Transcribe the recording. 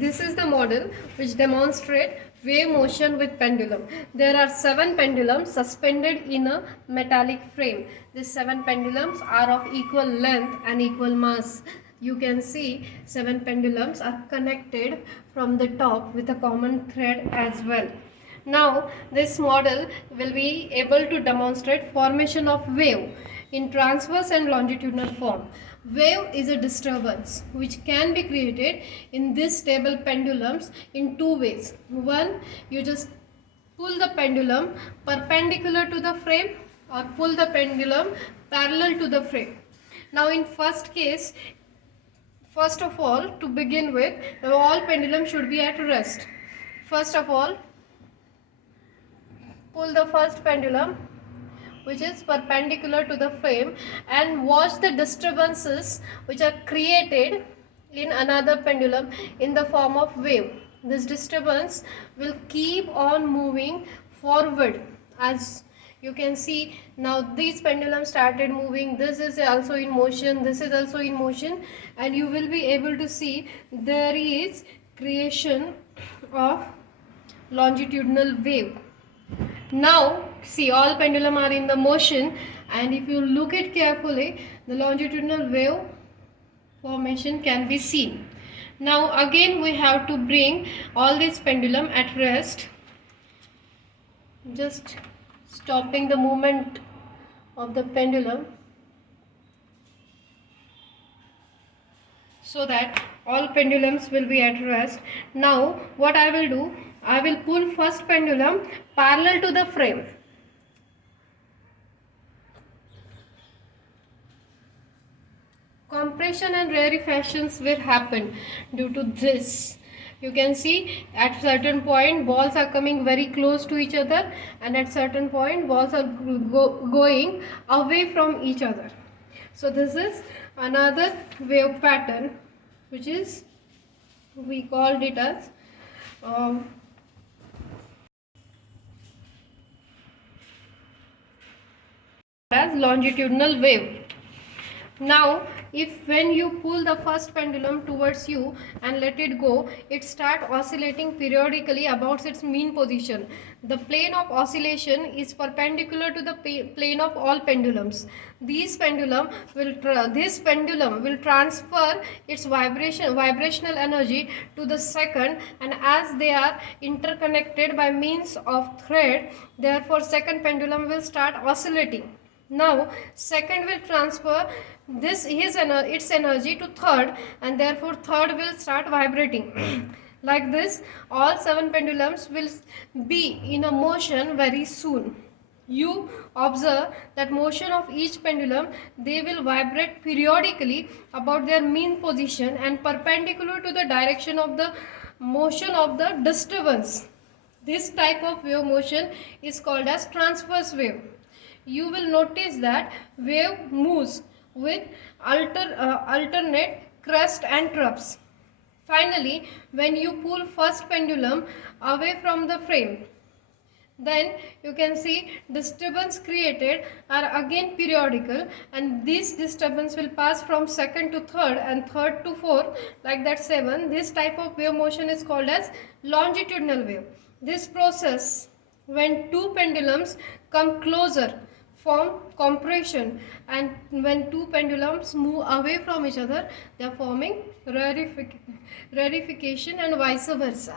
This is the model which demonstrates wave motion with pendulum. There are 7 pendulums suspended in a metallic frame. These 7 pendulums are of equal length and equal mass. You can see 7 pendulums are connected from the top with a common thread as well. Now this model will be able to demonstrate formation of wave in transverse and longitudinal form. Wave is a disturbance which can be created in this stable pendulums in 2 ways. One, you just pull the pendulum perpendicular to the frame or pull the pendulum parallel to the frame. Now in first case, first of all, to begin with, all pendulums should be at rest. First of all, pull the first pendulum which is perpendicular to the frame and watch the disturbances which are created in another pendulum in the form of wave. This disturbance will keep on moving forward. As you can see, now these pendulums started moving, this is also in motion, this is also in motion, and you will be able to see there is creation of longitudinal wave. Now see, all pendulum are in the motion, and if you look it carefully, the longitudinal wave formation can be seen. Now again we have to bring all these pendulum at rest, just stopping the movement of the pendulum so that all pendulums will be at rest. Now what I will do, I will pull first pendulum parallel to the frame. Compression and rarefactions will happen due to this. You can see at certain point balls are coming very close to each other, and at certain point balls are going away from each other. So this is another wave pattern which is, we called it as longitudinal wave. Now if when you pull the first pendulum towards you and let it go, it start oscillating periodically about its mean position. The plane of oscillation is perpendicular to the plane of all pendulums. This pendulum will transfer its vibrational energy to the second, and as they are interconnected by means of thread, therefore second pendulum will start oscillating. Now second will transfer its energy to third, and therefore third will start vibrating. Like this, all 7 pendulums will be in a motion very soon. You observe that motion of each pendulum, they will vibrate periodically about their mean position and perpendicular to the direction of the motion of the disturbance. This type of wave motion is called as transverse wave. You will notice that wave moves with alternate crest and troughs. Finally, when you pull first pendulum away from the frame, then you can see disturbance created are again periodical, and this disturbance will pass from second to third and third to fourth, like that 7. This type of wave motion is called as longitudinal wave. This process, when 2 pendulums come closer, form compression, and when 2 pendulums move away from each other, they are forming rarefication and vice versa.